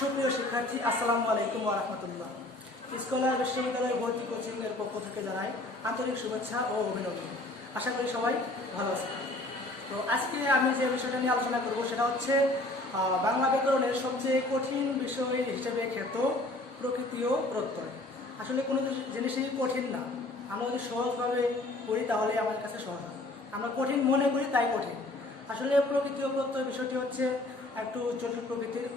সুপ্রিয় শিক্ষার্থী, আসসালামু আলাইকুম ওয়া রাহমাতুল্লাহ। স্কলার বিশ্ববিদ্যালয়ের ভর্তি কোচিং এর পক্ষ থেকে জানাই আন্তরিক শুভেচ্ছা ও অভিনন্দন। আশা করি সবাই ভালো আছেন। তো আজকে আমি যে বিষয়টা নিয়ে আলোচনা করব সেটা হচ্ছে বাংলা ব্যাকরণের সবচেয়ে কঠিন বিষয় হিসেবে খ্যাত প্রকৃতি ও প্রত্যয়। আসলে কোনো জিনিসই কঠিন না, আমরা যদি সহজভাবে করি তাহলে আমার কাছে সহজ হয়। আমরা কঠিন মনে করি তাই কঠিন। আসলে প্রকৃতি ও প্রত্যয় বিষয়টি হচ্ছে একটু জটিল প্রকৃতির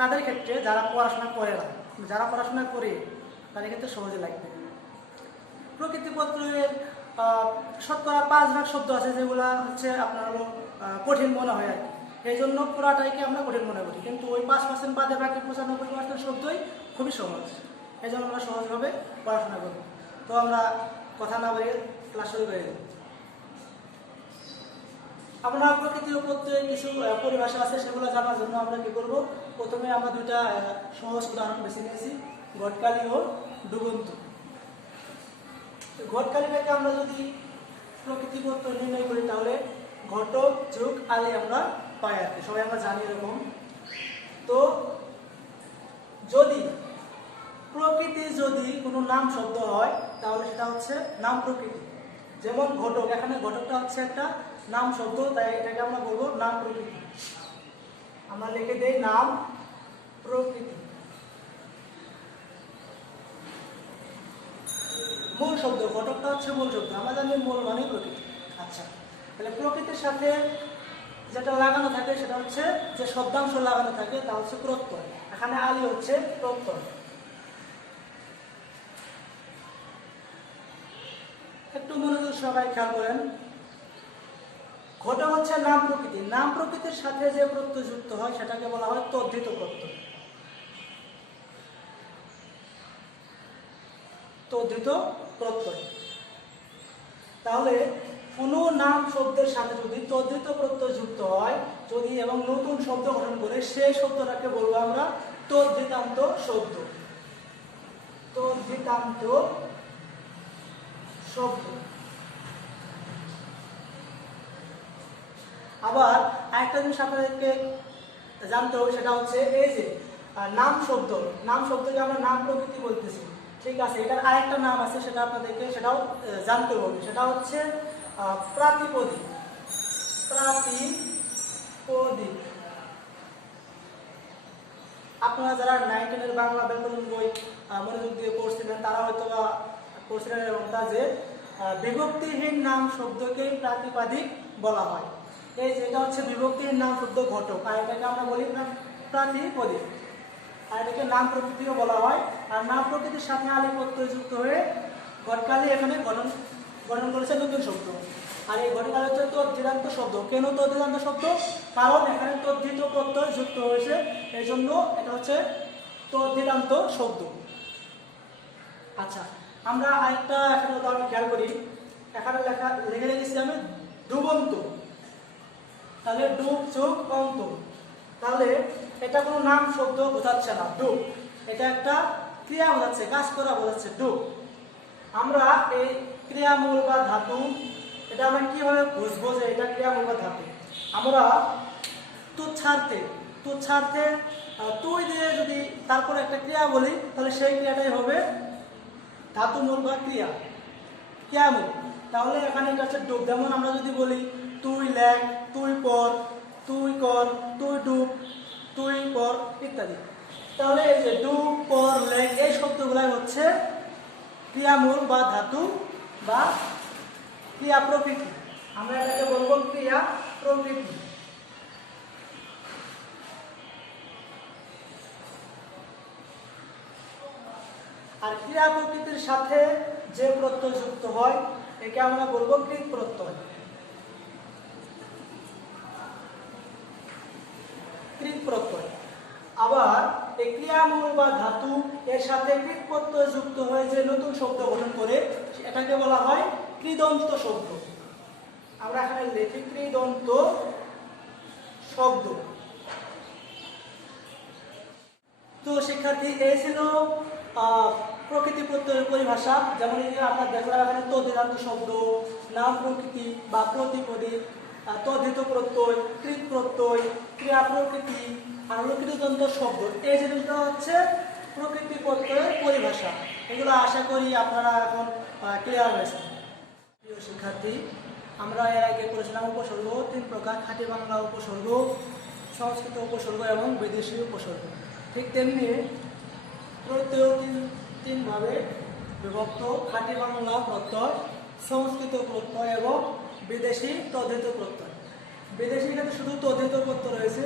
তাদের ক্ষেত্রে, যারা পড়াশোনা করে না। যারা পড়াশোনা করে তাদের ক্ষেত্রে সহজে লাগবে। প্রকৃতি প্রত্যয়ের শতকরা 5 ভাগ শব্দ আছে যেগুলো হচ্ছে আপনার কঠিন মনে হয় আর কি। এই জন্য পুরাটাইকে আমরা কঠিন মনে করি, কিন্তু ওই 5% বাদে বাকি 95% শব্দই খুবই সহজ। এই জন্য আমরা সহজভাবে পড়াশোনা করব। তো আমরা কথা না বলে ক্লাস শুরু করে দেব। আমরা প্রকৃতি ও প্রত্যয়ের কিছু পরিভাষা আছে, সেগুলো জানার জন্য আমরা কি করব, প্রথমে আমরা দুইটা সহজ উদাহরণ বেছে নিয়েছি, ঘটকালি ও ডুবন্ত। ঘটকালিটাকে আমরা যদি প্রকৃতি প্রত্যয় নির্ণয় করি তাহলে ঘটক যোগ আলি আমরা পাই আর কি, সবাই আমরা জানি এরকম। তো যদি প্রকৃতি যদি কোনো নাম শব্দ হয় তাহলে সেটা হচ্ছে নাম প্রকৃতি। যেমন ঘটক, এখানে ঘটকটা হচ্ছে একটা নাম শব্দ, তাই এটাকে আমরা বলবো নাম প্রকৃতি। আমরা লিখে দেই নাম প্রকৃতি। মূল শব্দ, ঘটকটা হচ্ছে মূল শব্দ, আমরা জানি মূল মানে প্রকৃতি। আচ্ছা, তাহলে প্রকৃতির সাথে যেটা লাগানো থাকে সেটা হচ্ছে যে শব্দাংশ লাগানো থাকে তা হচ্ছে প্রত্যয়। এখানে আলি হচ্ছে প্রত্যয়। একটু মনোযোগ সবাই খেয়াল করেন। ঘটক হচ্ছে নাম প্রকৃতি, নাম প্রকৃতির সাথে যে প্রত্যয় যুক্ত হয় সেটাকে বলা হয় তদ্ধিত প্রত্যয়। তদ্ধিত প্রত্যয়। তাহলে কোনো নাম শব্দের সাথে যদি তদ্ধিত প্রত্যয় যুক্ত হয় যদি এবং নতুন শব্দ গঠন করে, সেই শব্দটাকে বলবো আমরা তদ্ধিতান্ত শব্দ। তদ্ধিতান্ত শব্দ। আবার আরেকটা জিনিস আপনাদেরকে জানতে হবে, সেটা হচ্ছে এই যে নাম শব্দ, নাম শব্দকে আমরা নাম প্রকৃতি বলতেছি, ঠিক আছে, এটার আরেকটা নাম আছে, সেটা আপনাদেরকে সেটাও জানতে হবে, সেটা হচ্ছে প্রাতিপদিক। প্রাতিপদিক। আপনারা যারা 9-10 বাংলা ব্যাকরণ বই মনোযোগ দিয়ে পড়ছিলেন তারা হয়তো পড়ছিলেন এরকমটা যে বিভক্তিহীন নাম শব্দকে প্রাতিপদিক বলা হয়। এই যেটা হচ্ছে বিভক্তিহীন নাম শব্দ ঘটক, আর এটাকে আমরা বলি প্রাতিপদিক, আর এটাকে নাম প্রকৃতিও বলা হয়। আর নাম প্রকৃতির সাথে আলি প্রত্যয় যুক্ত হয়ে ঘটকালি এখানে গঠন করেছে নতুন শব্দ। আর এই ঘটকালি হচ্ছে তদ্ধিতান্ত শব্দ। কেন তদ্ধিতান্ত শব্দ? কারণ এখানে তদ্ধিত প্রত্যয় যুক্ত হয়েছে, এই জন্য এটা হচ্ছে তদ্ধিতান্ত শব্দ। আচ্ছা, আমরা আরেকটা এখানে উদাহরণ খেয়াল করি। এখানে লিখে রেখেছি আমি ডুবন্ত। তাহলে ডুব যোগ অন্ত, তাহলে এটা কোনো নাম শব্দ বোঝাচ্ছে না, ডুব। এটা একটা ক্রিয়া বোঝাচ্ছে, কাজ করা বোঝাচ্ছে, ডুব। আমরা এই ক্রিয়ামূল বা ধাতু, এটা আমরা কিভাবে বুঝবো যে এটা ক্রিয়ামূল বা ধাতু? আমরা তুচ্ছার্থে তুই দিয়ে যদি তারপর একটা ক্রিয়া বলি তাহলে সেই ক্রিয়াটাই হবে ধাতুমূল বা ক্রিয়ামূল। তাহলে এখানে এটা হচ্ছে ডুব। যেমন আমরা যদি বলি তুই লেখ, তুই পড়, তুই কর, তুই ডুব, তুই পর ইত্যাদি, তাহলে এই যে ডুব, পর, লেখ এই শব্দগুলাই হচ্ছে ক্রিয়ামূল বা ধাতু বা ক্রিয়া প্রকৃতি। আমরা এটাকে বলবো ক্রিয়া প্রকৃতি। আর ক্রিয়া প্রকৃতির সাথে যে প্রত্যয় যুক্ত হয় একে আমরা বলবো কৃৎ প্রত্যয়। কৃৎ প্রত্যয়। আবার এই ক্রিয়ামূল বা ধাতু এর সাথে কৃৎ প্রত্যয় যুক্ত হয়ে যে নতুন শব্দ গঠন করে এটাকে বলা হয় কৃদন্ত শব্দ। আমরা এখানে লিখি কৃদন্ত শব্দ। তো শিক্ষার্থী, এই ছিল প্রকৃতি প্রত্যয়ের পরিভাষা। যেমন আপনার দেখলাম এখানে তদ্ধিতান্ত শব্দ, নাম প্রকৃতি বা প্রতিপদী, তদ্ধিত প্রত্যয়, কৃত প্রত্যয়, ক্রিয়া প্রকৃতি আর হলো কৃতদন্ত শব্দ। এই জিনিসগুলো হচ্ছে প্রকৃতি প্রত্যয়ের পরিভাষা। এগুলো আশা করি আপনারা এখন ক্লিয়ার হয়েছে। প্রিয় শিক্ষার্থী, আমরা এর আগে পড়েছিলাম উপসর্গ 3 প্রকার: খাঁটি বাংলা উপসর্গ, সংস্কৃত উপসর্গ এবং বিদেশি উপসর্গ। ঠিক তেমনি প্রত্যয় তিন ভাবে বিভক্ত: খাঁটি বাংলা প্রত্যয়, সংস্কৃত প্রত্যয় এবং বিদেশি তদ্ধিত প্রত্যয়। বিদেশি ক্ষেত্রে শুধু তদ্ধিত প্রত্যয় রয়েছে,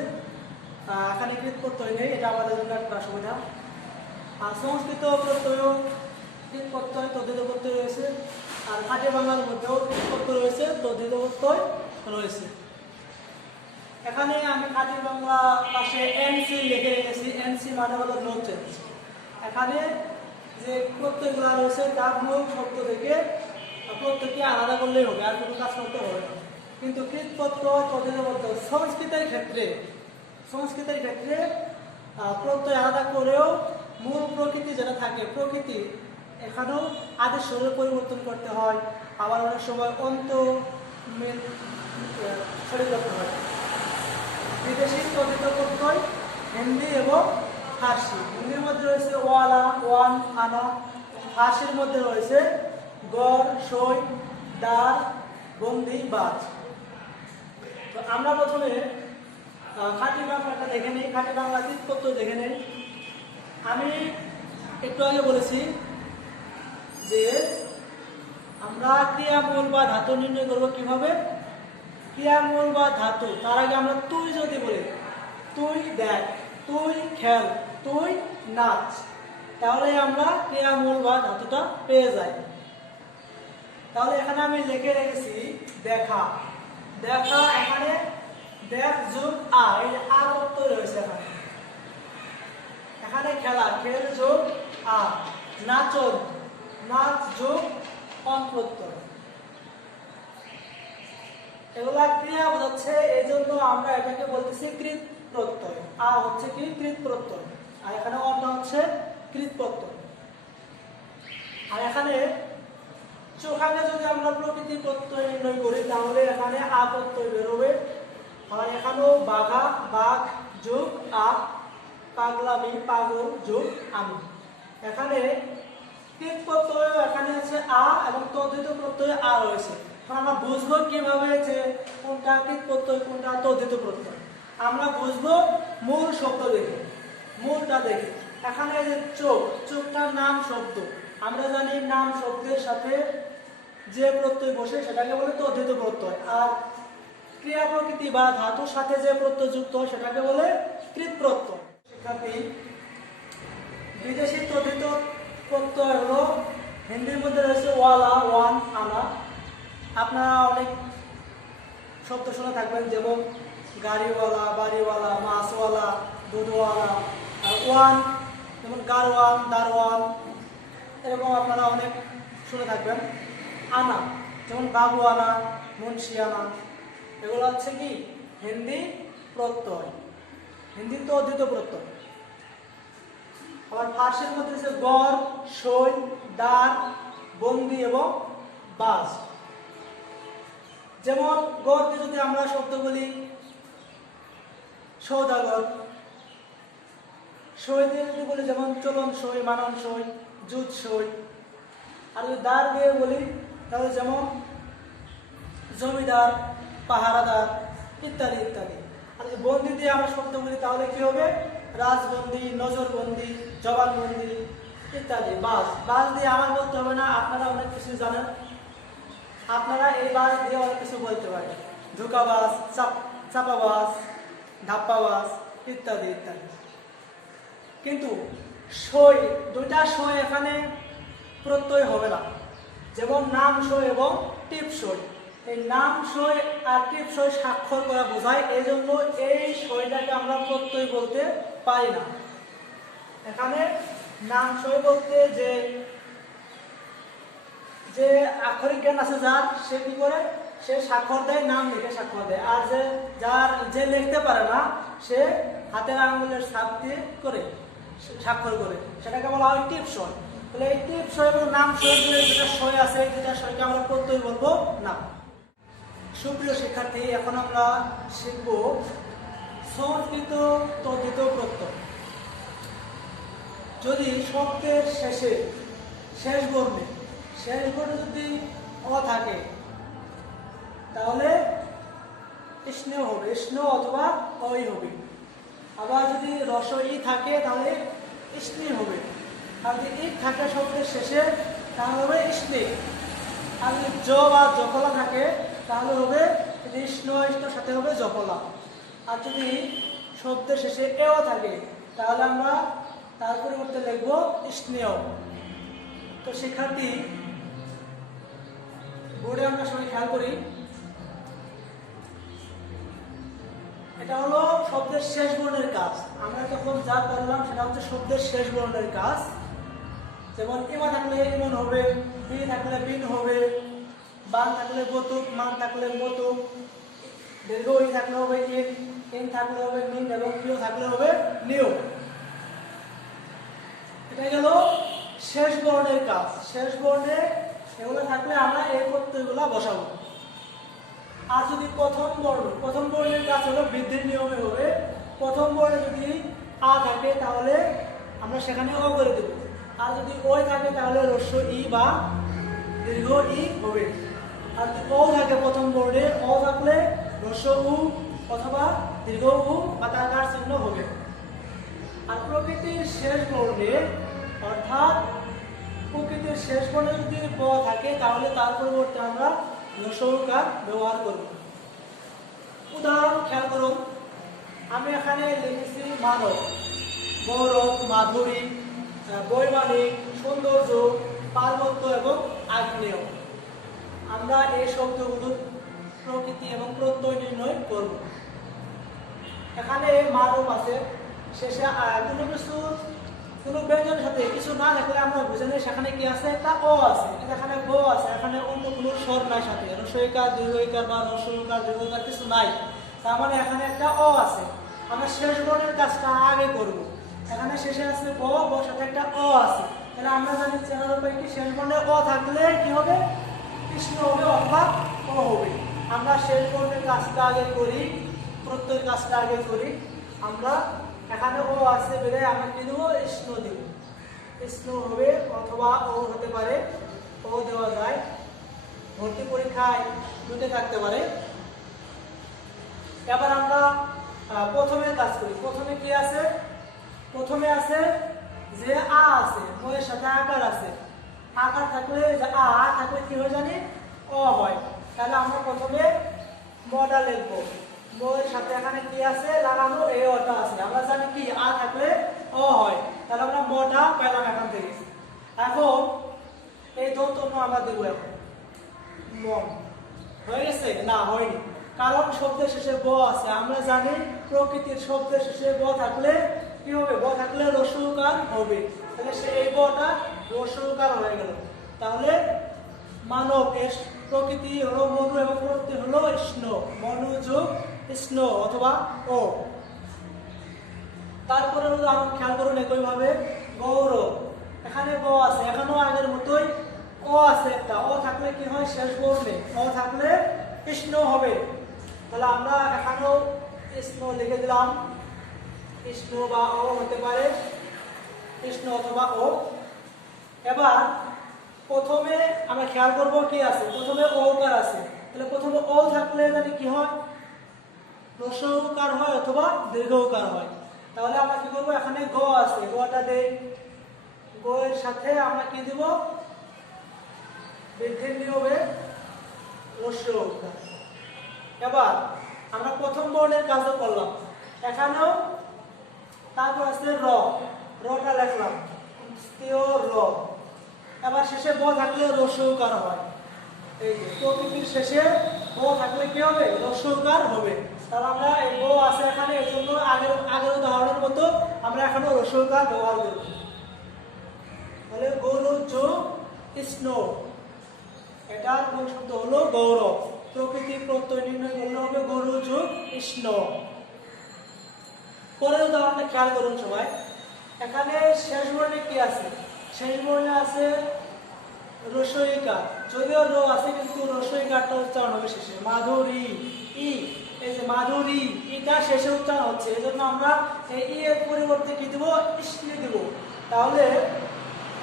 এখানে কৃত প্রত্যয় নেই, এটা আমাদের জন্য একটা সুবিধা। আর সংস্কৃত প্রত্যয় কৃত প্রত্যয় তদ্ধিত প্রত্যয় রয়েছে, আর খাঁটি বাংলার মধ্যেও কৃত প্রত্যয় রয়েছে, তদ্ধিত প্রত্যয় রয়েছে। এখানে আমি খাঁটি বাংলা পাশে এনসি লিখে রেখেছি। এনসি মানে হলো নো চেঞ্জ। এখানে যে প্রত্যয়গুলো রয়েছে তার মূল শব্দ থেকে প্রত্যয়কে আলাদা করলেই হবে, আর কোনো কাজ করতে হবে না। কিন্তু কৃত প্রত্যয়, তদ্ধিত প্রত্যয় সংস্কৃতের ক্ষেত্রে প্রত্যয় আলাদা করেও মূল প্রকৃতি যেটা থাকে, প্রকৃতি এখানেও আদেশ স্বরের পরিবর্তন করতে হয়, আবার অনেক সময় অন্ত শরীর করতে হয়। বিদেশি তদ্ধিত প্রত্যয় হিন্দি এবং ফার্সি। হিন্দির মধ্যে রয়েছে ওয়ালা, ওয়ান, আনা। ফার্সির মধ্যে রয়েছে গড়, সই, দার, বন্দি, বাজ। তো আমরা প্রথমে খাঁটি বাংলাটা দেখে নেই, খাঁটি বাংলা কৃত প্রত্যয় দেখে নেই। আমি একটু আগে বলেছি যে আমরা ক্রিয়ামূল বা ধাতু নির্ণয় করবো কিভাবে। ক্রিয়ামূল বা ধাতু, তার আগে আমরা তুই যদি বলি, তুই দেখ, তুই খেল, তুই নাচ, তাহলে আমরা ক্রিয়ামূল বা ধাতুটা পেয়ে যাই। তাহলে এখানে আমি লিখে রেখেছি দেখা। দেখা, এখানে দেখ যোগ আ, এই আ প্রত্যয় রয়েছে এখানে। এখানে খেলা, খেল যোগ আ। নাচন, নাচ যোগ অন প্রত্যয়। এগুলা ক্রিয়া বোঝাচ্ছে, এই জন্য আমরা এটাকে বলতেছি কৃত প্রত্যয়। আ হচ্ছে কি কৃত প্রত্যয়, আর এখানে অন্য হচ্ছে কৃত প্রত্যয়। আর এখানে চোখানে যদি আমরা প্রকৃতি প্রত্যয় নির্ণয় করি, তাহলে এখানে আ প্রত্যয় বেরোবে। আর এখানেও বাঘা, বাঘ যোগ আ, পাগলামি, পাগল যোগ আমি। এখানে কৃত প্রত্যয় এখানে আছে আ এবং তদ্ধিত প্রত্যয় আ রয়েছে। আমরা বুঝবো কিভাবে যে কোনটা কৃত প্রত্যয় কোনটা তদ্ধিত প্রত্যয়? আমরা বুঝবো মূল শব্দ দেখে, মূলটা দেখে। এখানে যে চোখ, চোখটার নাম শব্দ। আমরা জানি নাম শব্দের সাথে যে প্রত্যয় বসে সেটাকে বলে তদ্ধিত প্রত্যয়, আর ক্রিয়া প্রকৃতি বা ধাতুর সাথে যে প্রত্যয় যুক্ত হয় সেটাকে বলে কৃত প্রত্যয়। শিক্ষার্থী, বিদেশি তদ্ধিত প্রত্যয় হলো হিন্দির মধ্যে রয়েছে ওয়ালা, ওয়ান, আনা। আপনারা অনেক শব্দ শুনে থাকবেন, যেমন গাড়িওয়ালা, বাড়িওয়ালা, মাছওয়ালা, দুধওয়ালা। আর ওয়ান যেমন গারওয়ান, দারওয়ান, এরকম আপনারা অনেক শুনে থাকবেন। আনা যেমন বাবুয়ানা, মুন্সিয়ানা, এগুলো হচ্ছে কি হিন্দি প্রত্যয়, হিন্দি তদ্ধিত প্রত্যয়। আবার ফার্সির মধ্যে আছে গড়, সই, দার, বন্দি এবং বাজ। যেমন গড়কে যদি আমরা শব্দ বলি সৌদাগর, সই দিয়ে যদি বলি যেমন চলন সই, মানন সই, জুত সই। আর যদি দার দিয়ে বলি তাহলে যেমন জমিদার, পাহারাদার ইত্যাদি ইত্যাদি। আর যদি বন্দি দিয়ে আমরা শব্দ বলি তাহলে কি হবে? রাজবন্দি, নজরবন্দি, জবানবন্দি ইত্যাদি। বাস, বাস দিয়ে আমার বলতে হবে না, আপনারা অনেক কিছু জানেন। আপনারা এই বাস দিয়ে অনেক কিছু বলতে পারেন, ঝুঁকাবাস, চাপাবাস, ধাপ্পাবাস ইত্যাদি ইত্যাদি। কিন্তু সই, দুইটা সই এখানে প্রত্যয় হবে না। যেমন নাম সই এবং টিপ সই। এই নাম সই আর টিপ সই স্বাক্ষর করা বোঝায়, এই জন্য এই সইটাকে আমরা প্রত্যয় বলতে পারি না। এখানে নাম সই বলতে যে আক্ষরিক জ্ঞান আছে যার, সে কি করে, সে স্বাক্ষর দেয়, নাম লিখে স্বাক্ষর দেয়। আর যে লিখতে পারে না, সে হাতের আঙুলের ছাপ দিয়ে করে স্বাক্ষর করে, সেটাকে বলা হয় টিপ সই। তাহলে এই টিপ সই এবং নাম সই, যেটা সই আছে এই দুটা সইকে আমরা প্রত্যয় বলবো না। সুপ্রিয় শিক্ষার্থী, এখন আমরা শিখব সংস্কৃত তদ্ধিত প্রত্যয়। যদি শব্দের শেষ বর্ণে যদি অ থাকে তাহলে স্নেহ হবে, স্নেহ অথবা অই হবে। আবার যদি রস ই থাকে তাহলে স্নেহ হবে। আর যদি ই থাকে শব্দের শেষে তাহলে হবে স্নেহ। আর যদি জ বা জফলা থাকে তাহলে হবে স্নেহ সাথে হবে জফলা। আর যদি শব্দের শেষে এও থাকে তাহলে আমরা তার পরিবর্তে লিখব স্নেহ। তো শিক্ষার্থী, বোর্ডে আমরা সবাই খেয়াল করি, এটা হলো শব্দের শেষ বর্ণের কাজ। আমরা তখন যা করলাম সেটা হচ্ছে শব্দের শেষ বর্ণের কাজ। যেমন ইমা থাকলে ইমন হবে, বি থাকলে বিন হবে, বান থাকলে বতুক, মান থাকলে মতুক, দীর্ঘ ই থাকলে হবে ইন থাকলে হবে নিন, এবং প্রিয় থাকলে হবে নিউ। এটা গেল শেষ বর্ণের কাজ। শেষ বর্ণে এগুলো থাকলে আমরা এই প্রত্যয়গুলো বসাবো। আর যদি প্রথম বর্ণের কাজ হলো বৃদ্ধির নিয়মে হবে। প্রথম বর্ণে যদি আ থাকে তাহলে আমরা সেখানে অ করে দেব। আর যদি ওই থাকে তাহলে হ্রস্ব ই বা দীর্ঘ ই হবে। আর যদি ও থাকে প্রথম বর্ণে, অ থাকলে হ্রস্ব উ অথবা দীর্ঘ উ বা তাকার চিহ্ন হবে। আর প্রকৃতির শেষ বর্ণে, অর্থাৎ প্রকৃতির শেষ বর্ণে যদি ব থাকে তাহলে তার পরিবর্তে আমরা লসৌকার ব্যবহার করব। উদাহরণ খেয়াল করুন, আমি এখানে লিখেছি মানব, গৌরব, মাধুরী, বৈমানিক, সৌন্দর্য, পার্বত্য এবং আগ্নেয়। আমরা এই শব্দগুলোর প্রকৃতি এবং প্রত্যয় নির্ণয় করব। এখানে মানব আছে, শেষে কোনো ব্যঞ্জনের সাথে কিছু না থাকলে আমরা বুঝে নিই সেখানে কি আছে, একটা অ আছে, এখানে ব আছে, এখানে অন্য কোনো স্বর নাই সাথে, রস্বইকার, দীর্ঘইকার বা রস্বইকার, দীর্ঘইকার কিছু নাই। তার মানে এখানে একটা অ আছে। আমরা শেষ বর্ণের কাজটা আগে করব। এখানে শেষে আছে ব, বর সাথে একটা অ আছে। তাহলে আমরা জানি চেনার উপায় কি, শেষ বর্ণে অ থাকলে কি হবে, কৃষ্ণ হবে অথবা অ হবে। আমরা শেষ বর্ণের কাজটা আগে করি, প্রত্যয়ের কাজটা আগে করি। আমরা এখানে ও আছে বেড়ে আমরা কি দেবো, স্ন দেব। স্ন হবে অথবা ও হতে পারে, ও দেওয়া যায়। ভর্তি পরীক্ষায় দুটো থাকতে পারে। এবার আমরা প্রথমে কাজ করি। প্রথমে কি আছে, প্রথমে আছে যে আ আছে, ময়ের সাথে আকার আছে। আকার থাকলে আ থাকলে কি হয় জানি, অ হয়। তাহলে আমরা প্রথমে মডা লিখবো। ময়ের সাথে এখানে কি আছে লাগানো, এই অটা আছে। আমরা জানি কি আ থাকলে অ হয়, তাহলে আমরা মডা পেলাম এখান থেকে। এখন এই দন্ত আমরা দেবো। এখন মন হয়ে গেছে না, হয়নি, কারণ শব্দের শেষে ব আছে। আমরা জানি প্রকৃতির শব্দের শেষে ব থাকলে কি হবে, ব থাকলে রস্যকার হবে। তাহলে এই বটা রস্যকার হয়ে গেল। তাহলে মানব, প্রকৃতি হলো মনু এবং প্রত্যয় হলো স্ন, মনোযোগ স্ন অথবা ও। তারপরে আমরা খেয়াল করুন একইভাবে গৌরব, এখানে গ আছে, এখানেও আগের মতোই অ আছে একটা। অ থাকলে কি হয়, শেষ বর্ণে অ থাকলে কৃষ্ণ হবে। তাহলে আমরা এখানেও কৃষ্ণ লিখে দিলাম। কৃষ্ণ বা ও হতে পারে, কৃষ্ণ অথবা ও। এবার প্রথমে আমরা খেয়াল করব কি আছে, প্রথমে ওকার আছে। তাহলে প্রথমে ও থাকলে জানি কি হয়, রস্যকার হয় অথবা দীর্ঘকার হয়। তাহলে আমরা কি করবো, এখানে গ আছে, গটা দেই। গ এর সাথে আমরা কি দিব, বৃদ্ধির নিয়মে রস্যকার। এবার আমরা প্রথম বর্ণের কাজও করলাম। এখানেও তারপর আছে র, রটা লিখলাম, র। এবার শেষে ব থাকলে রস্যকার হয়। এই যে প্রকৃতির শেষে ব থাকলে কি হবে, রস্যকার হবে। তাহলে আমরা এই ব আছে এখানে, এর জন্য আগের উদাহরণের মতো আমরা এখানে রস্যকার ব্যবহার করব। তাহলে গৌর যোগ কৃষ্ণ, এটার মূল শব্দ হলো গৌরব। প্রকৃতির প্রত্যয় নির্ণয় করলে হবে গৌর যোগ কৃষ্ণ। পরের উদাহরণটা খেয়াল করুন সবাই। এখানে শেষ বর্ণে কি আছে, শেষ বর্ণে আছে রস্বইকার, যদিও র আছে কিন্তু রস্বইকারটা উচ্চারণ হবে শেষে। মাধুরী, ই, এই যে মাধুরী, ইটা শেষে উচ্চারণ হচ্ছে, এই জন্য আমরা এই ই এর পরিবর্তে কি দেব, ইসলি দেব। তাহলে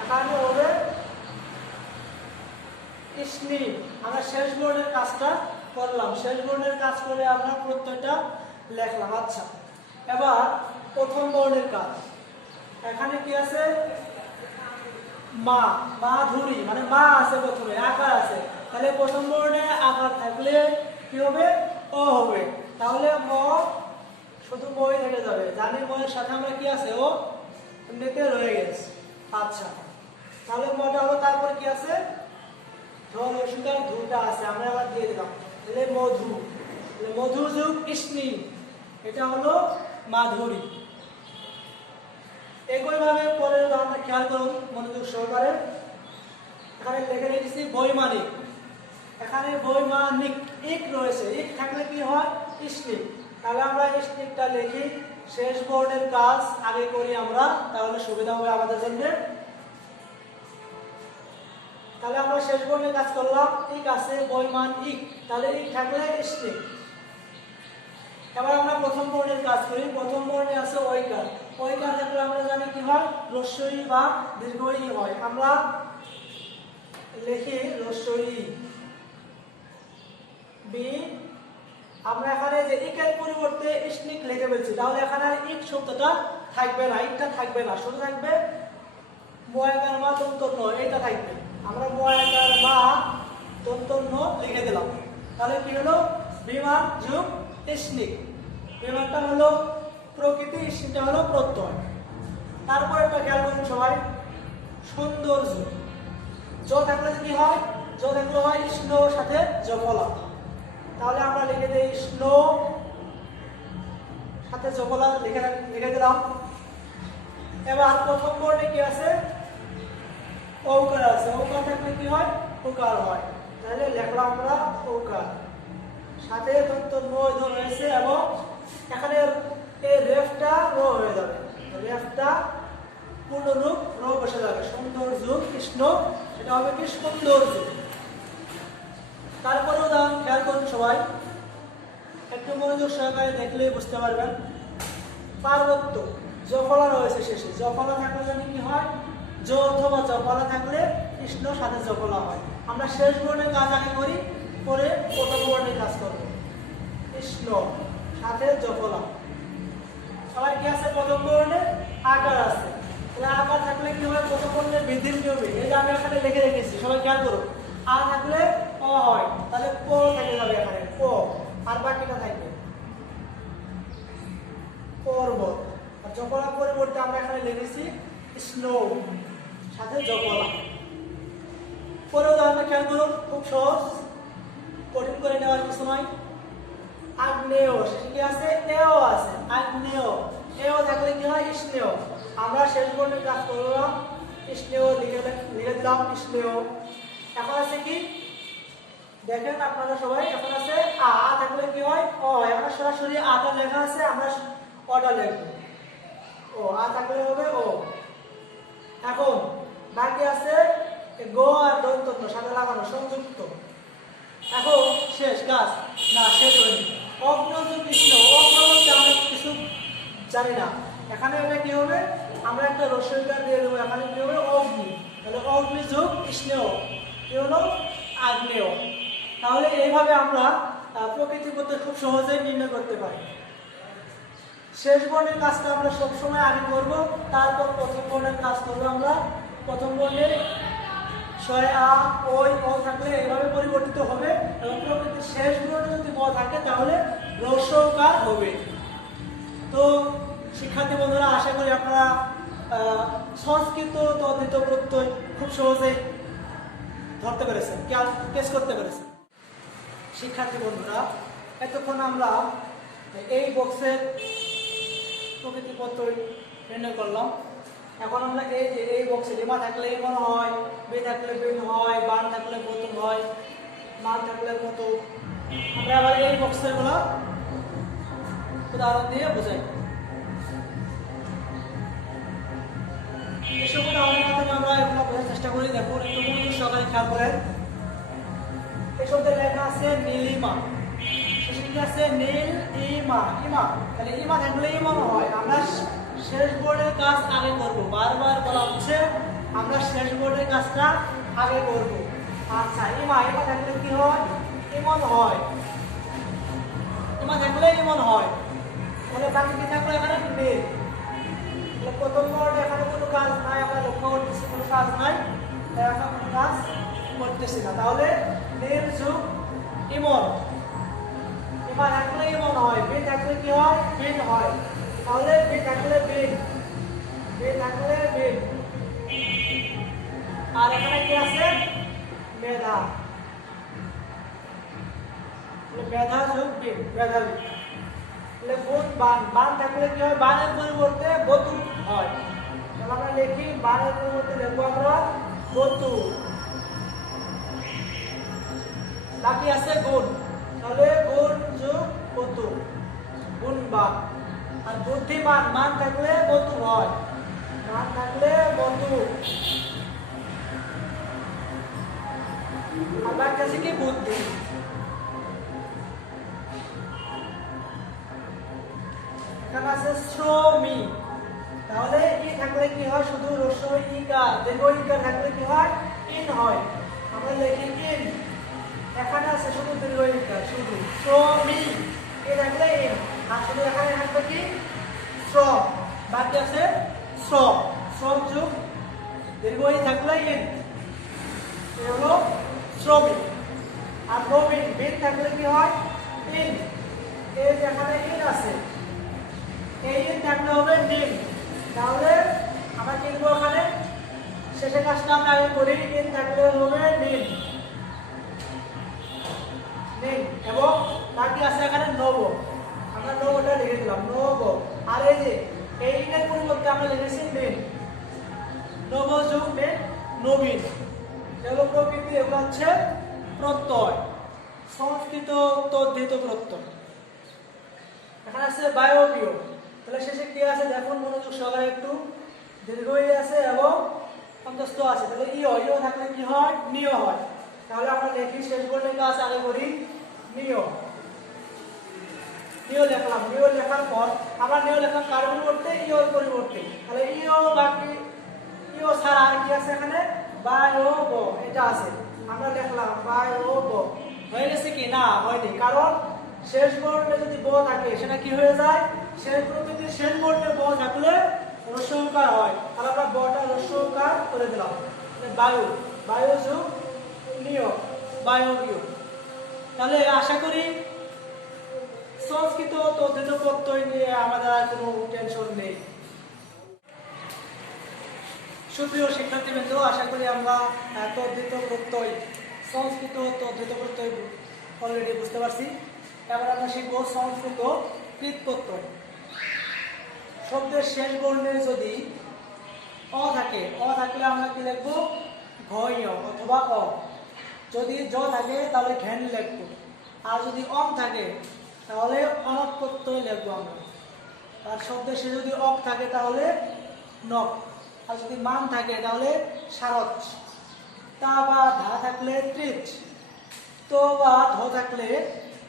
এখানে হবে ইসলি। আমরা শেষ বর্ণের কাজটা করলাম, শেষ বর্ণের কাজ করে আমরা প্রত্যয়টা লেখলাম। আচ্ছা, এবার প্রথম বর্ণের কাজ। এখানে কি আছে, মা, মাধুরী, মানে মা আছে প্রথমে, আকার আছে, তাহলে প্রথম বর্ণে আকার থাকলে কি হবে, ও হবে। তাহলে ম শুধু মই থেকে যাবে, জানি ময়ের সাথে আমরা কি আছে, ও এমনিতে রয়ে গেছে। আচ্ছা, তাহলে মটা হলো, তারপর কি আছে, ধর সুতার ধুটা আছে, আমরা আবার দিয়ে দিলাম, তাহলে মধু, মধু যুগ ইসনি, এটা হলো মাধুরী। একইভাবে পরের উদাহরণটা খেয়াল করুন মনোযোগ সহকারে। এখানে লিখে রেখেছি বৈমানিক, এখানে বৈমানিক, ইক রয়েছে, ইক থাকলে কি হয়, ইসনিক। তাহলে আমরা ইসনিকটা লিখি, শেষ বর্ণের কাজ আগে করি আমরা, তাহলে সুবিধা হবে আমাদের জন্য। তাহলে আমরা শেষ বর্ণের কাজ করলাম, ইক আছে, বৈমান ইক, তাহলে ইক থাকলে ইসনিক। এবার আমরা প্রথম বর্ণের কাজ করি, প্রথম বর্ণে আছে ঐকার, ঐকার থাকলে আমরা জানি কি হয়, রস্বই বা দীর্ঘই হয়। আমরা লিখি রস্বই বি, আমরা এখানে যে ইকের পরিবর্তে ইসনিক লিখে ফেলছি, তাহলে এখানে আর ইক শব্দটা থাকবে না, ইকটা থাকবে না, শুধু থাকবে ময়াকার মা তন্তন্য, এইটা থাকবে। আমরা ময়াকার মা তন্তন্য লিখে দিলাম, তাহলে কি হলো, বিমান যুগ ইসনিক। বিমানটা হলো প্রকৃতি, ইসনিকটা হলো প্রত্যয়। তারপর একটা খেয়াল করুন সবাই, সৌন্দর্য, জ থাকলে কি হয়, জ থাকলে হয় স্নো সাথে জফলা, তাহলে আমরা লিখে দিই স্নো সাথে জফলা লিখে দিলাম। এবার প্রথম বর্ণে কি আছে, ঔকার আছে, ঔকার থাকলে কি হয়, উকার হয়, তাহলে লিখলাম আমরা ঔকার, সাথে দন্ত নয় ধর রয়েছে, এবং এখানে এই রেফটা র হয়ে যাবে, রেফটা পূর্ণরূপ র বসে যাবে, সৌন্দর্য কৃষ্ণ, এটা হবে কি সৌন্দর্য। তারপরে উদাহরণ খেয়াল করুন সবাই, একটু মনোযোগ সহকারে দেখলেই বুঝতে পারবেন। পার্বত্য, জফলা রয়েছে শেষে, জফলা থাকলে জানি কি হয়, জ অথবা জফলা থাকলে কৃষ্ণ সাথে জফলা হয়। আমরা শেষ বর্ণের কাজ আগে করি, পরে প্রথম বর্ণের কাজ করব, কৃষ্ণ সাথে জফলা। সবাই কি আছে, প্রথম বর্ণে আকার আছে, তাহলে আকার থাকলে কি হয়, প্রথম বর্ণের বৃদ্ধির নিয়মে, এই যে আমি এখানে লিখে রেখেছি, সবাই খেয়াল করুন, আ থাকলে অ হয়, তাহলে প থেকে যাবে এখানে প, আর বাকিটা থাকবে পর্বত। আর জফলার পরিবর্তে আমরা এখানে লিখেছি স্নো সাথে জফলা। পরে উদাহরণটা খেয়াল করুন, খুব সহজ, কঠিন করে নেওয়ার কিছু নয়। আগ্নেয়, কি আছে, এও আছে, আগ্নেয়, এও থাকলে কি হয়, স্নেহ। আমরা শেষ বর্ণের কাজ করলাম, স্নেহ লিখে দিলাম, স্নেহ। এখন আছে কি, দেখেন আপনারা সবাই, এখন আছে আ, থাকলে কি হয়, অ, এখন সরাসরি আটা লেখা আছে, আমরা অটা লিখব, ও, আ থাকলে হবে ও। এখন বাকি আছে গো আর দন্ত সাথে লাগানো, সংযুক্ত। এখন শেষ কাজ, না শেষ হয়নি, অগ্নযুগ কৃষ্ণ, অগ্নযুগ আমরা কিছু জানি না, এখানে এটা কি হবে, আমরা একটা রস্বইকার দিয়ে দেবো, এখানে কি হবে, অগ্নি, তাহলে অগ্নিযুগ স্নেহ, কি হলো, আগ্নেয়। তাহলে এইভাবে আমরা প্রকৃতি পত্র খুব সহজেই নির্ণয় করতে পারি। শেষ বর্ণের কাজটা আমরা সবসময় আগে করব, তারপর প্রথম বর্ণের কাজ করবো আমরা। প্রথম বর্ণে স্বরে আ, ওই, ও থাকলে এইভাবে পরিবর্তিত হবে, এবং প্রকৃতির শেষ বর্ণে যদি ম থাকে তাহলে রস্বইকার হবে। তো শিক্ষার্থী বন্ধুরা, আশা করি আপনারা সংস্কৃত তদ্ধিত প্রত্যয় খুব সহজেই ধরতে পেরেছেন, কেস করতে পেরেছেন। শিক্ষার্থী বন্ধুরা, এতক্ষণ আমরা এই বক্সের প্রকৃতি প্রত্যয় নির্ণয় করলাম। এখন আমরা এই যে এই বক্সে রেমা থাকলে মন হয়, বে থাকলে বেন হয়, বান থাকলে বোতল হয়, মান থাকলে মতো, আমরা আবার এই বক্সের গুলো উদাহরণ দিয়ে বোঝাই। এসব উদাহরণের মাধ্যমে আমরা এগুলো বোঝার চেষ্টা চেষ্টা করি, দেখুন একটু মনোযোগ সহকারে খেয়াল করেন। এই শব্দে লেখা আছে নীলিমা, শেষে কি আছে নীল ইমা, ইমা, তাহলে ইমা থাকলে ইমন হয়। আমরা শেষ বোর্ডের কাজ আগে করব, বারবার বলা হচ্ছে আমরা শেষ বোর্ডের কাজটা আগে করব। আচ্ছা, ইমা, ইমা থাকলে কি হয়? ইমন হয়, ইমা থাকলে ইমন হয়। তাহলে বাকি কি থাকলো এখানে? নীল। তাহলে প্রথম বোর্ডে এখানে কোনো কাজ নাই, আমরা লক্ষ্য করতেছি কোনো কাজ নাই, তাই আমরা কোনো কাজ করতেছি না। তাহলে নীল যুগ ইমন, ইমা থাকলে ইমন হয়, বিন থাকলে কি হয়? বিন হয়। তাহলে বিন থাকলে বিন, বিন থাকলে বিন। আর এখানে কি আছে? মেধা, মেধা যোগ বিন, মেধাবী। তাহলে গুণ বান, বান থাকলে কি হয়? বানের পরিবর্তে বতু হয়। তাহলে আমরা লিখি বানের পরিবর্তে লিখবো আমরা বতু। বাকি আছে গুণ, তাহলে গুণ যোগ বতু, গুণবান। আর বুদ্ধিমান, মান থাকলে বতু হয়, মান থাকলে বতু। আর বাকি আছে কি? বুদ্ধি। এখানে আছে শ্রমিক, তাহলে ই থাকলে কি হয়? শুধু রস্বই ইকার, দীর্ঘ ইকার থাকলে কি হয়? ইন হয়। আমরা লিখি ইন। এখানে আছে শুধু দীর্ঘ ইকার, শুধু শ্রমিক, ই থাকলে ইন। আর শুধু এখানে থাকবে কি? শ্রম। বাকি আছে শ্রম, শ্রম যোগ দীর্ঘ ই থাকলে ইন, এটা হলো শ্রমিক। আর নবীন, বিন থাকলে কি হয়? ইন। এই যেখানে ইন আছে, এই ইন থাকলে হবে নিন। তাহলে আমরা কি করবো? এখানে শেষের কাজটা আমরা আগে করি, ইন থাকলে হবে নিন, নিন। এবং বাকি আছে এখানে নব, আমরা নবটা লিখে দিলাম, নব। আর এই যে এই ইনের পরিবর্তে আমরা লিখেছি নিন, নব যোগ নিন, নবীন। এগুলো প্রকৃতি, এগুলো হচ্ছে প্রত্যয়, সংস্কৃত তদ্ধিত প্রত্যয়। এখানে আছে বায়বীয়, তাহলে শেষে কি আছে দেখুন মনোযোগ সহকারে একটু। দীর্ঘ ই আছে এবং অন্তস্থ আছে, তাহলে ইও, ইও থাকলে কি হয়? নিয় হয়। তাহলে আমরা লিখি শেষ বর্ণের কাজ আগে করি, নিয়, নিয় লিখলাম। নিয় লেখার পর আমরা নিয় লেখলাম কার পরিবর্তে? ইওর পরিবর্তে। তাহলে ইও বাকি, ইও ছাড়া আর কি আছে এখানে? বায়ব, এটা আছে। আমরা লিখলাম বায়ব। হয়ে গেছে কি? না, হয়নি। কারণ শেষ বর্ণে যদি ব থাকে সেটা কি হয়ে যায়? শেষ প্রকৃতির শেষ বর্ণে ব থাকলে রস্যকার হয়, তাহলে আমরা বটা রস্যকার করে দিলাম। বায়ু, বায়ু যোগ নিয়, বায়বীয়। তাহলে আশা করি সংস্কৃত তদ্ধিত প্রত্যয় নিয়ে আমাদের আর কোনো টেনশন নেই। সুপ্রিয় শিক্ষার্থীবৃন্দ, আশা করি আমরা তদ্ধিত প্রত্যয়, সংস্কৃত তদ্ধিত প্রত্যয় অলরেডি বুঝতে পারছি। এবার আমরা শিখবো সংস্কৃত কৃত প্রত্যয়। শব্দের শেষ বর্ণে যদি অ থাকে, অ থাকলে আমরা কি লিখবো? ঘয় অথবা অ। যদি জ থাকে তাহলে ঘ্যান লিখবো। আর যদি অম থাকে তাহলে অনক প্রত্যয় লিখবো আমরা। আর শব্দের শেষে যদি অক থাকে তাহলে নক। আর যদি মান থাকে তাহলে সারচ। তা বা ধা থাকলে ত্রিচ, তো বা ধ থাকলে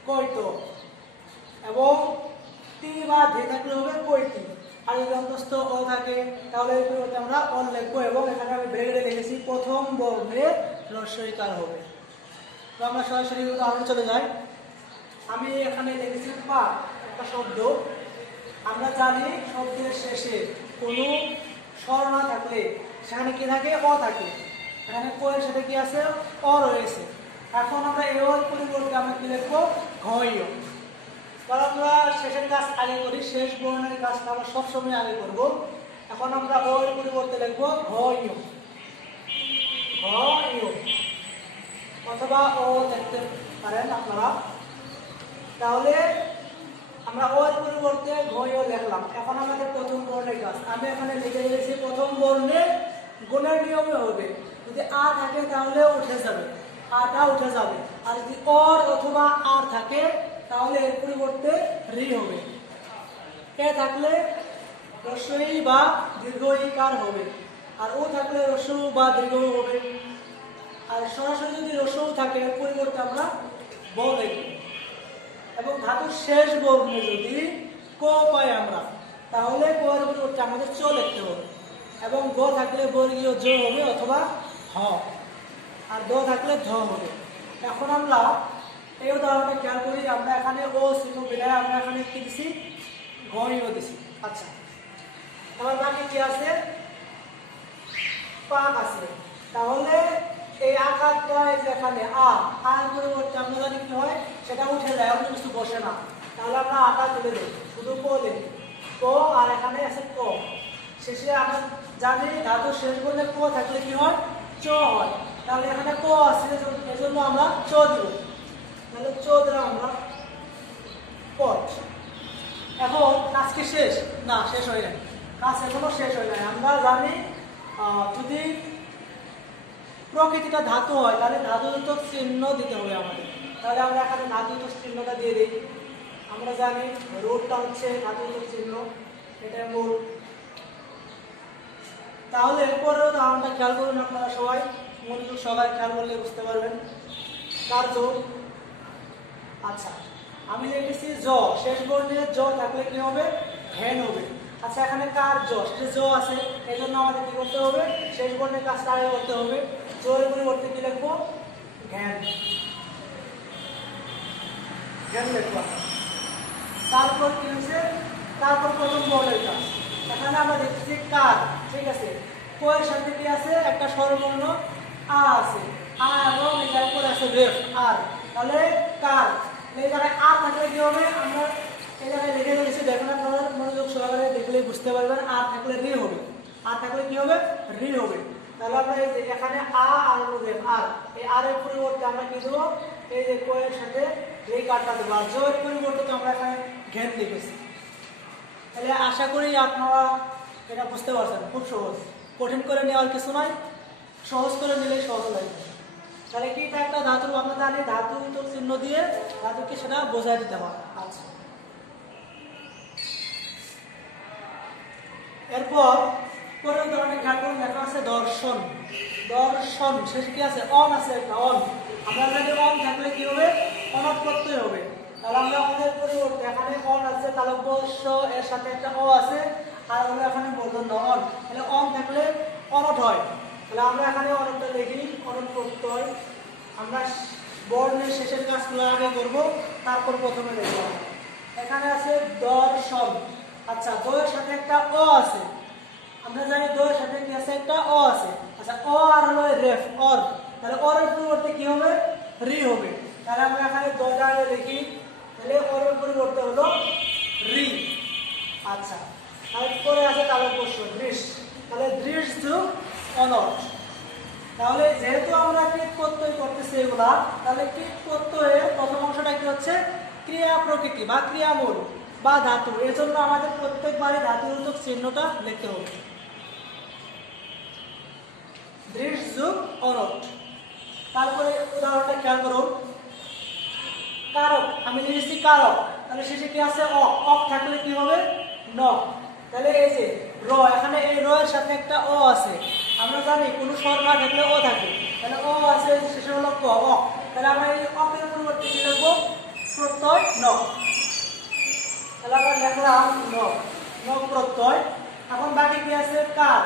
কৈত, এবং তি বা ধে থাকলে হবে কৈতি। আর যদি অন্তস্থ অ থাকে তাহলে এই পরিবর্তে আমরা অন লিখবো, এবং এখানে আমি ব্রেকেটে লিখেছি প্রথম বর্ণে রস্যইকার হবে। তো আমরা সরাসরি উদাহরণে চলে যাই। আমি এখানে লিখেছি পা, একটা শব্দ। আমরা জানি শব্দের শেষে কোনো স্বর না থাকলে সেখানে কি থাকে? অ থাকে। এখানে ক এর সাথে কি আছে? অ রয়েছে। এখন আমরা এ অর পরিবর্তে আমরা কি লিখবো? ঘয়। কারণ আমরা শেষের কাজ আগে করি, শেষ বর্ণের কাজটা আমরা সবসময় আগে করব। এখন আমরা অ এর পরিবর্তে লিখবো ঘয়, ঘয়, অথবা ও লিখতে পারেন আপনারা। তাহলে আমরা ও এর পরিবর্তে ঘয় লিখলাম। এখন আমাদের প্রথম বর্ণের কাজ। আমি এখানে লিখে দিয়েছি প্রথম বর্ণে গুণের নিয়মে হবে। যদি আ থাকে তাহলে উঠে যাবে, আটা উঠে যাবে। আর যদি অর অথবা আর থাকে তাহলে এর পরিবর্তে রি হবে। এ থাকলে রস্যই বা দীর্ঘ ইকার হবে। আর ও থাকলে রস্যু বা দীর্ঘ হবে। আর সরাসরি যদি রস্যু থাকে এর পরিবর্তে আমরা ব দেখব। এবং ধাতুর শেষ বর্ণে যদি ক পাই আমরা, তাহলে ক এর পরিবর্তে আমাদের চ লিখতে হবে। এবং গ থাকলে বর্গীয় জ হবে অথবা হ, আর দ থাকলে ধ হবে। এখন আমরা এই উদাহরণটা খেয়াল করি। আমরা এখানে ও চিহ্ন বিদায় আমরা এখানে কি দিছি, ঘইও দিছি। আচ্ছা, এবার বাকি কি আছে, পাক আছে। তাহলে এই আকারটা এখানে আর পরিবর্তে আমরা জানি কি হয়, সেটা উঠে যায়, অন্য কিছু বসে না। তাহলে আমরা আটা তুলে দিই, শুধু ক দিই, ক, আর এখানে আছে ক। শেষে আমরা জানি ধাতু শেষ বললে ক থাকলে কি হয়, চ হয়। তাহলে এখানে ক আছে, এজন্য আমরা চ দিব। তাহলে চ দিলাম আমরা, পট। এখন কাজ কি শেষ? না, শেষ হয় নাই, কাজ এখনো শেষ হয় নাই। আমরা জানি যদি প্রকৃতিটা ধাতু হয় তাহলে ধাতুযুক্ত চিহ্ন দিতে হবে আমাদের। তাহলে আমরা এখানে ধাতুযুক্ত চিহ্নটা দিয়ে দিই। আমরা জানি রুটটা হচ্ছে ধাতুযুক্ত চিহ্ন, এটা মূল। তাহলে এরপরেও উদাহরণটা খেয়াল করুন, আপনারা সবাই মনোযোগ সবাই খেয়াল করলে বুঝতে পারবেন। কার্য, আচ্ছা আমি লিখেছি জ, শেষ বর্ণে জ থাকলে কি হবে, ঘ্যান হবে। আচ্ছা এখানে কার্য, সেটা জ আছে, এই জন্য আমাদের কি করতে হবে, শেষ বর্ণের কাজটা আগে করতে হবে। জ এর পরিবর্তে কি লিখবো, ঘ্যান, ঘ্যান লিখবো। তারপর কি হয়েছে, তারপর প্রথম বর্ণের কাজ। এখানে আমরা দেখতেছি কার, ঠিক আছে, ক এর সাথে কি আছে, একটা স্বরবর্ণ আ আছে, আ এবং এই জায়গায় পরে আছে রেফ আর। তাহলে কার, এই জায়গায় আর থাকলে কি হবে, আমরা এই জায়গায় লিখে রেখেছি, দেখুন আপনারা মনোযোগ সহকারে দেখলেই বুঝতে পারবেন। আর থাকলে রি হবে, আর থাকলে কি হবে, রি হবে। তাহলে আমরা এই যে এখানে আ আর রেফ আর, এই আর এর পরিবর্তে আমরা কি দেবো, এই যে ক এর সাথে এই কারটা দেবো। আর জ এর পরিবর্তে আমরা এখানে ঘ্যান লিখেছি। তাহলে আশা করি আপনারা এটা বুঝতে পারছেন, খুব সহজ, কঠিন করে নেওয়ার কিছু নয়, সহজ করে নিলেই সহজ লাগবে। তাহলে কি একটা ধাতু, আমরা জানি ধাতু চিহ্ন দিয়ে ধাতুকে সেটা বোঝাই দিতে হয়। আচ্ছা, এরপর পরের উদাহরণে খেয়াল করুন, লেখা আছে দর্শন। দর্শন শেষে কি আছে, অন আছে, একটা অন। আমরা জানি অন থাকলে কি হবে, অনট প্রত্যয় হবে। তাহলে আমরা আমাদের পরিবর্তে এখানে অন আছে, তাহলে অবশ্য এর সাথে একটা অ আছে, আর আমরা এখানে বললাম না অন, তাহলে অন থাকলে অনট হয়। তাহলে আমরা এখানে অনটটা লিখি, অনট প্রত্যয়। আমরা বর্ণের শেষের কাজগুলো আগে করবো, তারপর প্রথমে দেখব। এখানে আছে দর্শন। আচ্ছা, দ এর সাথে একটা অ আছে, আমরা জানি দ এর সাথে কি আছে, একটা অ আছে। আচ্ছা, অ আর হলো রেফ, অর। তাহলে অর এর পরিবর্তে কি হবে, রি হবে। তাহলে আমরা এখানে দটা লিখি, তাহলে অর এর পরিবর্তে হলো রি। আচ্ছা, তারপরে আছে তালব্য দৃশ্য। তাহলে দৃশ্য যোগ অনট। তাহলে যেহেতু আমরা কৃত প্রত্যয় করতেছি এগুলা, তাহলে কৃত প্রত্যয়ের প্রথম অংশটা কি হচ্ছে, ক্রিয়া প্রকৃতি বা ক্রিয়ামূল বা ধাতু। এর জন্য আমাদের প্রত্যেকবারই ধাতুরূপক চিহ্নটা লিখতে হবে, দৃশ্য যোগ অনট। তারপরে উদাহরণটা খেয়াল করুন, কারক, আমি লিখেছি কারক। তাহলে শেষে কি আছে, অক, অক থাকলে কি হবে, ন। তাহলে এই যে র, এখানে এই র এর সাথে একটা অ আছে। আমরা জানি কোনো স্বর না থাকলে ও থাকে, তাহলে অ আছে, শেষে হলো ক, অক। তাহলে আমরা এই অকের পরিবর্তে কি লিখবো, প্রত্যয় ন। তাহলে আমরা লিখলাম ন, ন প্রত্যয়। এখন বাকি কি আছে, কার,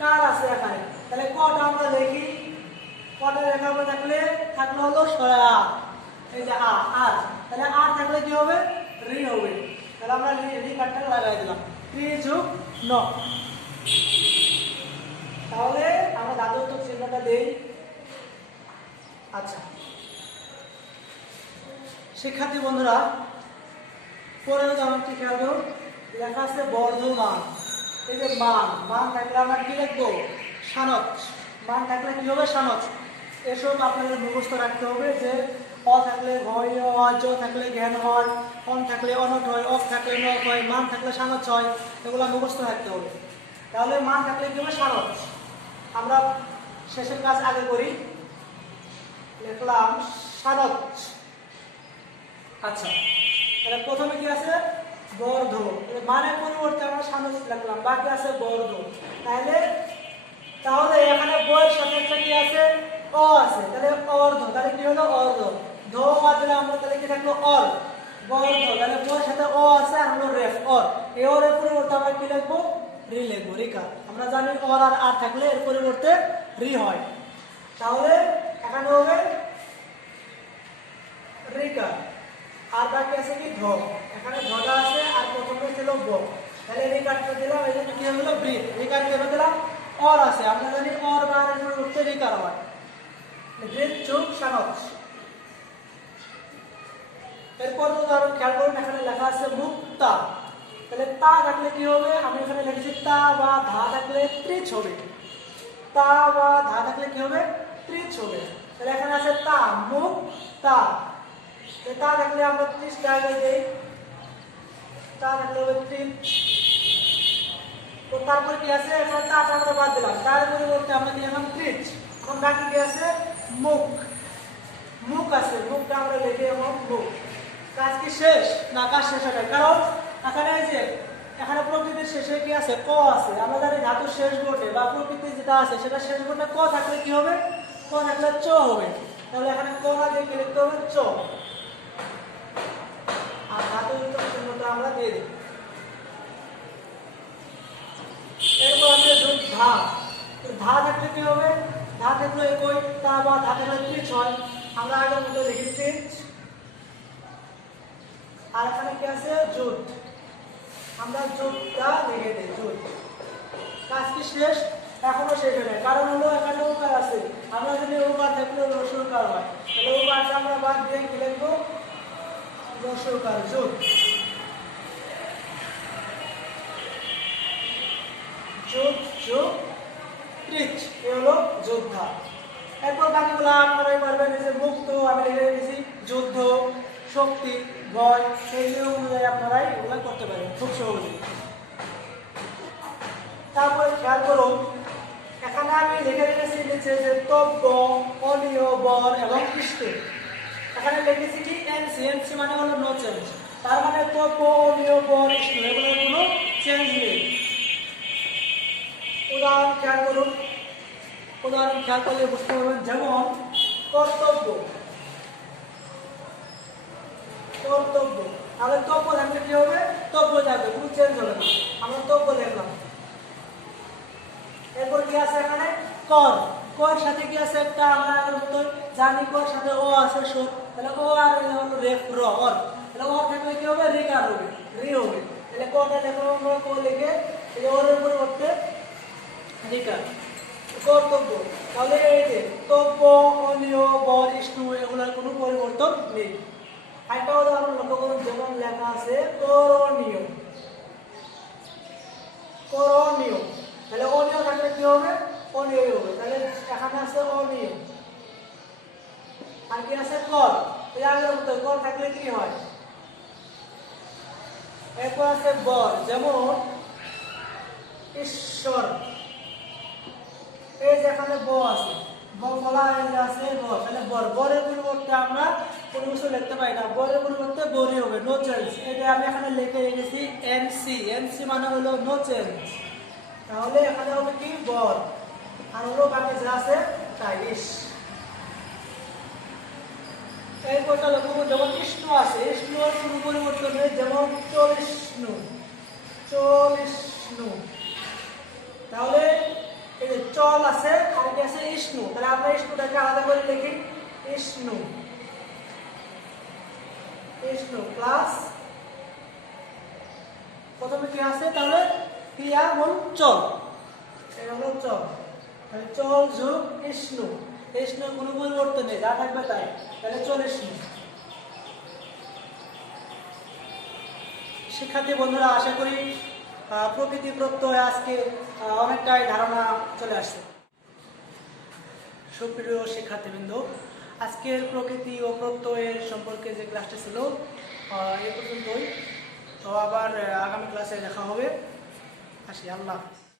কার আছে এখানে। তাহলে কটা আমরা লিখি, কটা লেখা থাকলে থাকলে হলো সয়া, এই যে আ, আর। তাহলে আর থাকলে কি হবে, রি হবে। তাহলে আমরা রি কাটটা লাগাই দিলাম, রি যোগ ন। তাহলে আমরা ধাতুত্বক চিহ্নটা দেই। আচ্ছা শিক্ষার্থী বন্ধুরা, পরের উদাহরণটি খেয়াল করুন, লেখা আছে বর্ধমান। এই যে মান, মান থাকলে আমরা কি লিখবো, সানচ। মান থাকলে কি হবে, সানচ। এসব আপনাদের মুখস্থ রাখতে হবে যে অ থাকলে ভয় হয়, জ থাকলে জ্ঞান হয়, অন থাকলে অনট হয়, অক থাকলে নক হয়, মান থাকলে সানচ হয়। এগুলো মুখস্থ রাখতে হবে। তাহলে মান থাকলে কি হবে, সানচ। আমরা শেষের কাজ আগে করি, লিখলাম সানচ। আচ্ছা, তাহলে প্রথমে কি আছে, বর্ধ। মানের পরিবর্তে আমরা সানচ লিখলাম, বাকি আছে বর্ধ। তাহলে তাহলে এখানে বইয়ের সাথে একটা কি আছে, অ আছে, তাহলে অর্ধ, তাহলে কি হলো অর্ধ, ধ মা দিলে আমরা তাহলে কি থাকলো অর, বর্ধ, তাহলে বইয়ের সাথে অ আছে আর হলো রেফ অর, এই অরের পরিবর্তে আমরা কি লিখবো, রি লিখবো, রিকা। আমরা জানি অর আর আর থাকলে এর পরিবর্তে রি হয়, তাহলে এখানে হবে রিকা। আর বাকি আছে কি ধ, এখানে ধটা আছে আর প্রথমে ছিল ব, তাহলে রিকারটা দিলাম, এই জন্য কি হলো বৃত, রিকার কেন দিলাম, অর আছে, আমরা জানি অর বা এর পরিবর্তে রিকার হয়, বৃত যোগ সানস। এরপর উদাহরণ খেয়াল করুন, এখানে লেখা আছে মুক্তা, তাহলে তা থাকলে কি হবে, আমি এখানে লিখেছি তা বা ধা থাকলে ত্রিচ হবে, তা বা ধা থাকলে কি হবে, ত্রিচ হবে। তাহলে এখানে আছে তা, মুখ তা, তা থাকলে আমরা 30 টাকা দেই, তা থাকলে হবে 30। তো তারপর কি আছে, এখানে তাটা আমরা বাদ দিলাম, তার পরিবর্তে আমরা কি লিখলাম 30। এখন বাকি কি আছে, মুখ, মুখ আছে, মুখটা আমরা লিখি এখন মুখ। কাজ কি শেষ না, কাজ শেষ হবে, কারণ এখানে এই যে এখানে প্রকৃতির শেষে কি আছে, ক আছে, আমরা জানি ধাতুর শেষ বটে বা প্রকৃতির যেটা আছে সেটা শেষ বটে ক থাকলে কি হবে, ক থাকলে চ হবে, তাহলে এখানে ক না দিয়ে কি লিখতে হবে, চ। আর ধাতুর চিহ্নটা আমরা দিয়ে দিই। এরপর আছে যোগ ধা, ধা থাকলে কি হবে, ধা থাকলে একই, তা বা ধা থাকলে 30 হয়, আমরা আগের মতো লিখি 30। আর এখানে কি আছে, যোগ, আমরা যোগটা লিখে দিই, যোগ। কাজ কি শেষ, এখনো শেষ হয় না, কারণ হলো এখানে উকার আছে, আমরা যদি উকার থাকলে রসুকার হয়, তাহলে উকারটা আমরা বাদ দিয়ে কি লিখবো, রসুকার, যোগ, যোগ যোগ 30, এ হলো যোদ্ধা। এরপর বাকিগুলো আপনারাই পারবেন, যে মুক্ত আমি লিখে রেখেছি, যুদ্ধ, শক্তি, ভয়, সেই নিয়ম অনুযায়ী আপনারাই এগুলো করতে পারেন খুব সহজে। তারপরে খেয়াল করুন, এখানে আমি লিখে রেখেছি নিচে যে তব্য, অনিয়, বর এবং ইষ্টে, এখানে লিখেছি কি এনসি, এনসি মানে হলো নো চেঞ্জ, তার মানে তব্য, অনিয়, বর, ইষ্টে এগুলোর কোনো চেঞ্জ নেই। উদাহরণ খেয়াল করুন, উদাহরণ খেয়াল করলে বুঝতে পারবেন, যেমন কর্তব্য, কর্তব্য, তাহলে তব্য থাকলে কি হবে, তব্য থাকবে, কোনো চেঞ্জ হবে না, আমরা তব্য লিখলাম। এরপর কি আছে এখানে কর, কর সাথে কি আছে একটা, আমরা আগের মতো জানি কর সাথে ও আছে সুর, তাহলে ও আর হলো রেফ র অর, তাহলে অর থাকলে কি হবে, রিকার হবে, রি হবে, তাহলে কটা লিখলাম আমরা, ক লিখে এই ওর পরিবর্তে রিকার। কর্তব্য, তাহলে এই যে তব্য, অনিয়, বর, ইষ্টু এগুলোর কোনো পরিবর্তন নেই। একটা উদাহরণ লক্ষ্য করুন, যেমন লেখা আছে করণীয়, করণীয়, তাহলে অনিয় থাকলে কি হবে, অনিয় হবে, তাহলে এখানে আছে অনিয়। আর কি আছে কর, আগের মতো কর থাকলে কি হয়, এরপর আছে বর, যেমন ঈশ্বর, এই যে এখানে ব আছে, বলা আছে বর, তাহলে বর, বরের পরিবর্তে আমরা কোনো কিছু লিখতে পারি না, বরের পরিবর্তে বরই হবে, নো চেঞ্জ। এটা আমি এখানে লিখে রেখেছি এনসি, এনসি মানে হলো নো চেঞ্জ, তাহলে এখানে হবে কি বর, আর হলো বাকি যা আছে তাই ইস। এই কোটা লক্ষ্য করুন, যেমন ইষ্ণু আছে, ইষ্ণুর কোনো পরিবর্তন নেই, যেমন চলিষ্ণু, চলিষ্ণু, তাহলে এই যে চল আছে আর কি আছে ইষ্ণু, তাহলে আমরা ইষ্ণুটাকে আলাদা করে লিখি, ইষ্ণু, ইষ্ণু প্লাস প্রথমে কি আছে, তাহলে ক্রিয়া এবং চল, এই হলো চল, তাহলে চল যোগ ইষ্ণু, ইষ্ণুর কোনো পরিবর্তন নেই, যা থাকবে তাই, তাহলে চল ইষ্ণু। শিক্ষার্থী বন্ধুরা, আশা করি প্রকৃতি প্রত্যয় আজকে অনেকটাই ধারণা চলে আসছে। সুপ্রিয় শিক্ষার্থীবৃন্দ, আজকের প্রকৃতি ও প্রত্যয়ের সম্পর্কে যে ক্লাসটা ছিল এ পর্যন্তই, তো আবার আগামী ক্লাসে দেখা হবে, আসি, আল্লাহ হাফেজ।